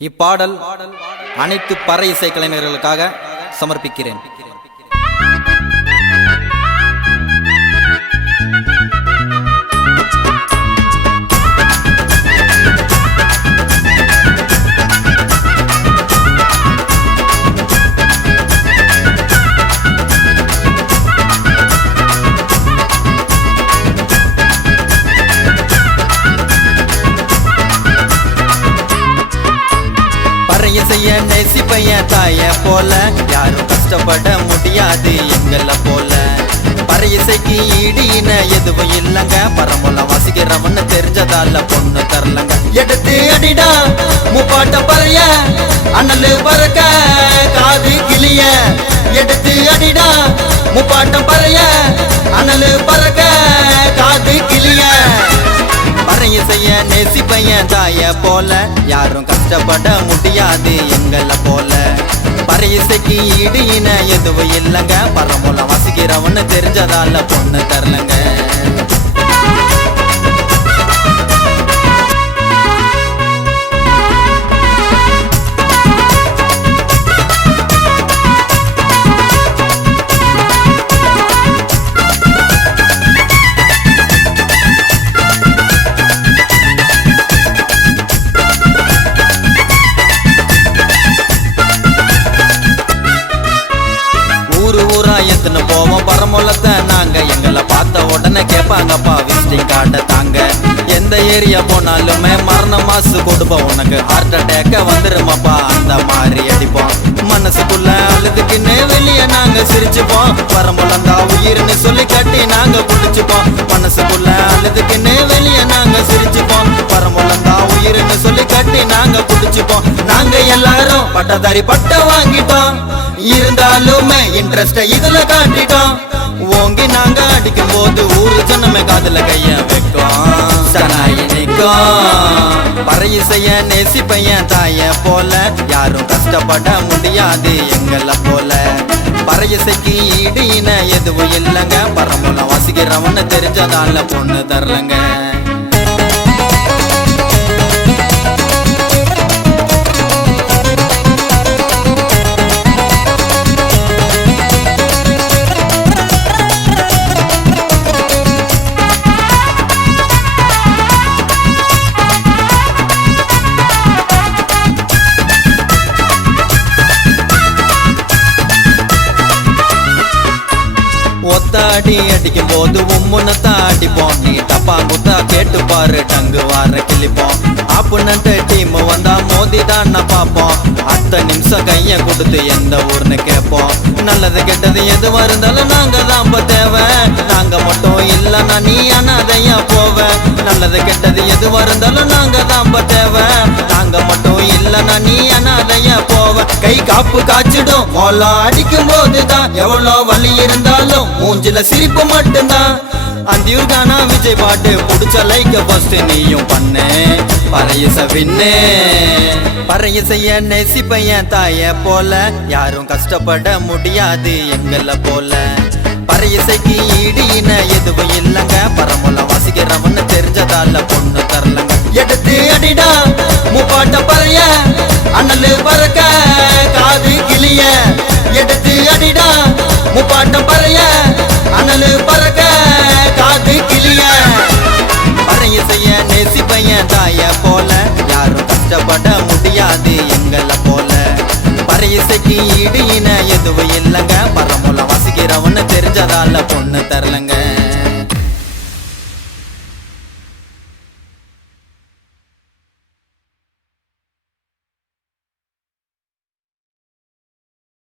இப்பாடல் அனைத்து பற இசை கலைஞர்களுக்காக சமர்ப்பிக்கிறேன். பையன் தாய போல. யாரும் கஷ்டப்பட முடியாது எங்களை போல. பறையிசைக்கு ஈடு எதுவும் இல்லங்க. பரமுல வாசிக்கிறவன்னு தெரிஞ்சதால பொண்ணு தரலங்க. எடுத்து அடிடா முப்பாட்ட பறைய அண்ணல் பறக்க காது கிளிய. எடுத்து அடிடா முப்பாட்டம் பறைய என் தாய போல. யாரும் கஷ்டப்பட முடியாது எங்களை போல. பறையிசைக்கு ஈடு இன எதுவும் இல்லைங்க. பரமூலம் வசிக்கிறவன்னு தெரிஞ்சதால பொண்ணு தரலங்க. போவோம் நாங்க எங்களை பார்த்த உடனே கேட்பாங்கப்பா விசிட்டிங் கார்டை தாங்க. எந்த ஏரியா போனாலுமே மரண மாசு கொடுப்போம் உனக்கு ஹார்ட் அட்டாக்க வந்துருமாப்பா அந்த மாதிரி அடிப்போம். மனசுக்குள்ள அழுதுக்குன்னு வெளியே நாங்க சிரிச்சுப்போம். பரமுலந்தா உயிர்னு சொல்லி கட்டி நாங்க பிடிச்சுப்போம் மனசுக்குள்ள அழுதுக்குன்னு வெளியே நாங்க சிரிச்சுப்போம். பரமுலந்தா உயிர்னு சொல்லி கட்டி நாங்க பிடிச்சுப்போம் நாங்க எல்லாரும் பட்டதாரி பட்ட வாங்கிட்டோம். இருந்தாலுமே இன்ட்ரெஸ்ட இதுல காட்டிட்டோம். ஓங்கி நாங்க அடிக்கும் போது ஊரு சொன்னமே காதல கைய வைக்கும். சனாயி நிற்கும். பறைய செய்ய நேசி பையன் தாய போல. யாரும் கஷ்டப்பட முடியாது எங்களை போல. பறையசைக்கு ஈடு இன எதுவும் இல்லைங்க. பரமூலம் வாசிக்கிறவன்னு தெரிஞ்சதால பொண்ணு தரலங்க. அடி அடிக்கும் போது உம்முன்னு தான் அடிப்போம் நீ டப்பா குத்தா கேட்டு பாரு டங்கு வார கிளிப்போம் அப்புன்னு டீம் வந்தா மோதி தான் நான் பார்ப்போம் அத்த நிமிஷம் கைய கொடுத்து எந்த ஊர்னு கேட்போம் நல்லது கெட்டது எதுவா இருந்தாலும் நாங்க தான் இப்ப தேவை. நாங்க மட்டும் இல்லைன்னா நீ அனாதையா போவ. நல்லது கெட்டது எதுவா இருந்தாலும் நாங்க தான் இப்ப தேவை. நாங்க மட்டும் இல்லைன்னா நீ அனாதையா போவ? கை காப்பு காய்ச்சிடும். மோலா அடிக்கும் போதுதான். எவ்வளோ வலி இருந்தாலும் மூஞ்சில சிரிப்பு மட்டும்தான். அந்தியூர் கானா விஜய் பாட்டு புடிச்ச லைக்க ஃபர்ஸ்ட் நீயும் பண்ணு. பறைய சவின்னு பறைய செய்ய தாய போல. யாரும் கஷ்டப்பட முடியாது எங்களை போல. பறையிசைக்கு ஈடு இன எதுவும் இல்லைங்க. பரமுலம் அண்ணலு காது கிளிய எடுத்து அடிடா முப்பாட்டம் பறைய அனலு பறக்க காது கிளிய. பறைய செய்ய நேசி பையன் தாய போல யாரும் கஷ்டப்பட முடியாது எங்களை போல. பறையிசைக்கு ஈடு இன எதுவும் இல்லைங்க பரமூலம் வசிக்கிறவன்னு தெரிஞ்சதால பொண்ணு தரலங்க.